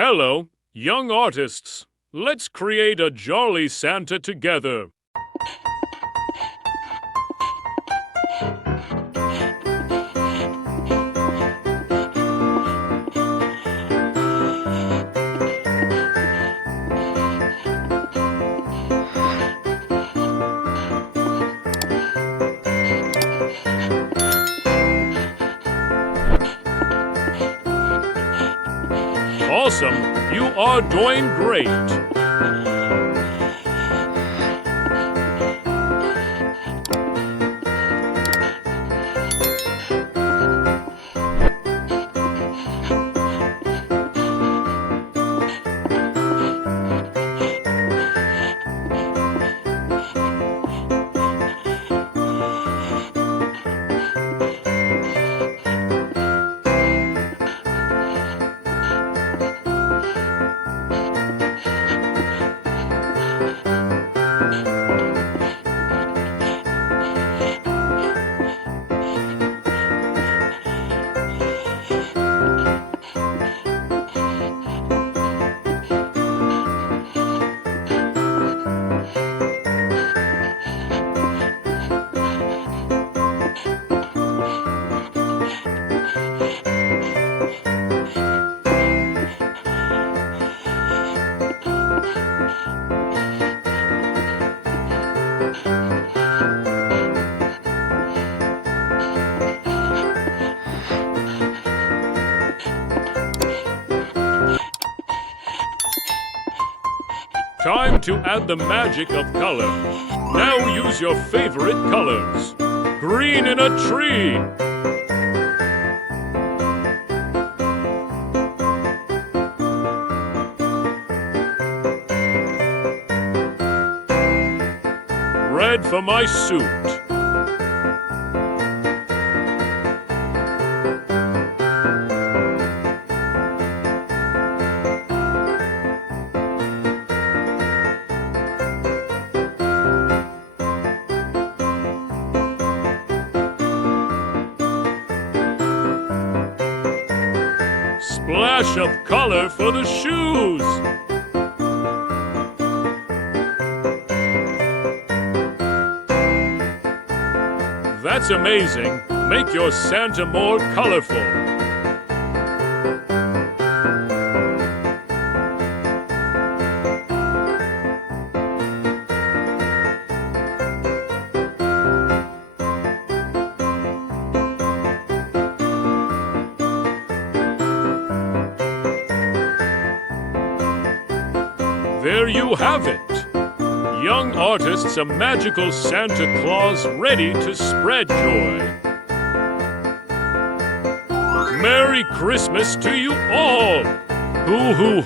Hello, young artists. Let's create a jolly Santa together. Awesome! You are doing great! Time to add the magic of color. Now use your favorite colors. Green in a tree. Red for my suit. Splash of color for the shoes! That's amazing! Make your Santa more colorful! There you have it! Young artists, a magical Santa Claus ready to spread joy. Merry Christmas to you all! Hoo hoo hoo!